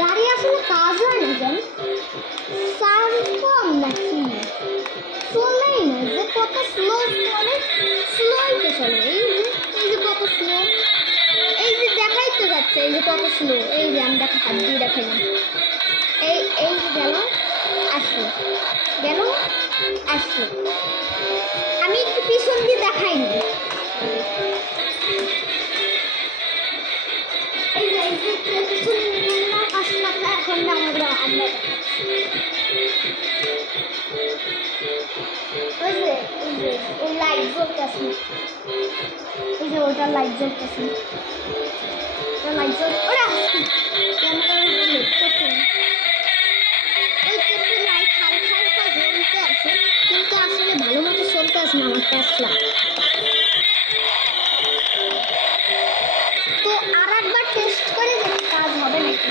গাড়ি আসলে কাজ হয় না কেন? সার্ভিস কম নাকি? চলেই না, যে কত স্লো চলে, স্লোই তো চলে। এই যে কত স্লো, এই যে দেখাই তো যাচ্ছে এই যে কত স্লো। এই যে আমি দেখা হাত দিয়ে দেখাইলাম, এই যে গেল আসলো, গেল আসলো। আমি একটু পিছন দিয়ে দেখাইনি। এই যে পিছন আসলাম না, এখন আমরা ওই লাইট জ্বলতেছে, এই যে ওটা লাইট জ্বলতেছে, লাইট জ্বল ওরা লাইট হালকা হালকা জ্বলতে আছে, কিন্তু আসলে ভালো মতো চলতে আসে না আমার টেসলা। তো আর একবার টেস্ট করে দেখি কাজ হবে নাকি।